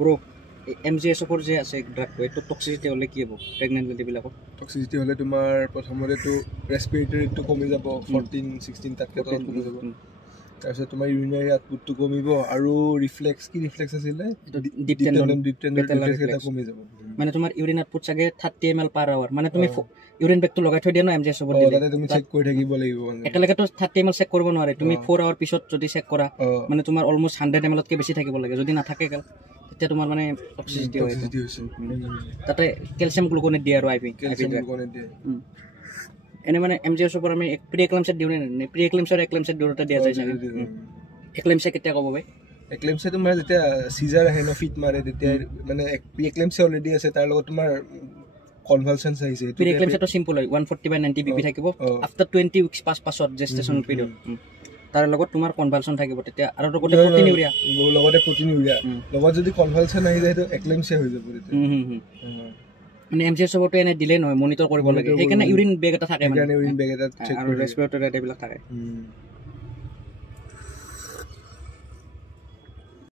bro MGS4 যে আছে ড্ৰাগটো এইটো টক্সিচিটি হ'লে কি হ'ব প্ৰেগনেণ্ট লেডিবিলাকৰ টক্সিচিটি হ'লে তোমাৰ প্ৰথমতেতো ৰেস্পিৰেটৰীটো কমি যাব 14-16 তাতকৈ তলত কমি যাব তাৰপিছত তোমাৰ ইউৰিনাৰী আউটপুটটো কমিব আৰু ৰিফ্লেক্স আছিলে ডিপ টেণ্ডন ৰিফ্লেক্স কমি যাব মানে তোমাৰ ইউৰিন আউটপুট চাগে 30 ml per hour মানে তুমি ইউৰিন বেগটো লগাই থৈ দিয়া ন MGS4 দিলে তাতে তুমি চেক কৰি থাকিব লাগিব মানে একেলগেতো 30 ml চেক কৰিব নোৱাৰে তুমি 4 hour পিছত যদি চেক কৰা মানে তোমাৰ অলমোষ্ট 100 ml তকৈ বেছি থাকিব লাগে যদি নাথাকে তেতিয়া তোমাৰ মানে টক্সিচিটি হৈছে তাতে কেলছিয়াম গ্লুকনেট দিয়ে আৰু আইভি গ্লুকনেট দিয়ে এনে মানে MGS4 আমি প্ৰি এক্লাম্পছাত দিওঁ নে প্ৰি এক্লাম্পছাৰ এক্লাম্পছাত দুটা দিয়া যায় চাগে এক্লাম্পছা কেতিয়া ক'ব ভাই এক্লাম্পছা তোমাৰ যেতিয়া সিজাৰ আহে ন ফিট মাৰে তেতিয়া মানে প্ৰি এক্লাম্পছা অলৰেডি আছে তাৰ লগত তোমাৰ কনভালচেন্স আহিছে প্ৰি এক্লাম্পছাটো সিম্পল হয় 140/90 BP থাকিব আফটাৰ 20 উইকছ পাছত জেষ্টেশন পিৰিয়ড তাৰ লগত তোমাৰ কনভালচন থাকিব তেতিয়া আৰু লগতে প্ৰটিন ইউৰিয়া লগত যদি কনভালচন আহি যায় তো এক্লাম্পছা হৈ যাব তেতিয়া মানে MGS4 এনে দিলে নহয় মনিটৰ কৰিব লাগে সেইকাৰণে ইউৰিন বেগ এটা থাকে মানে ইউৰিন বেগ এটা চেক আৰু ৰেস্পিৰেটৰী এইবিলাক থাকে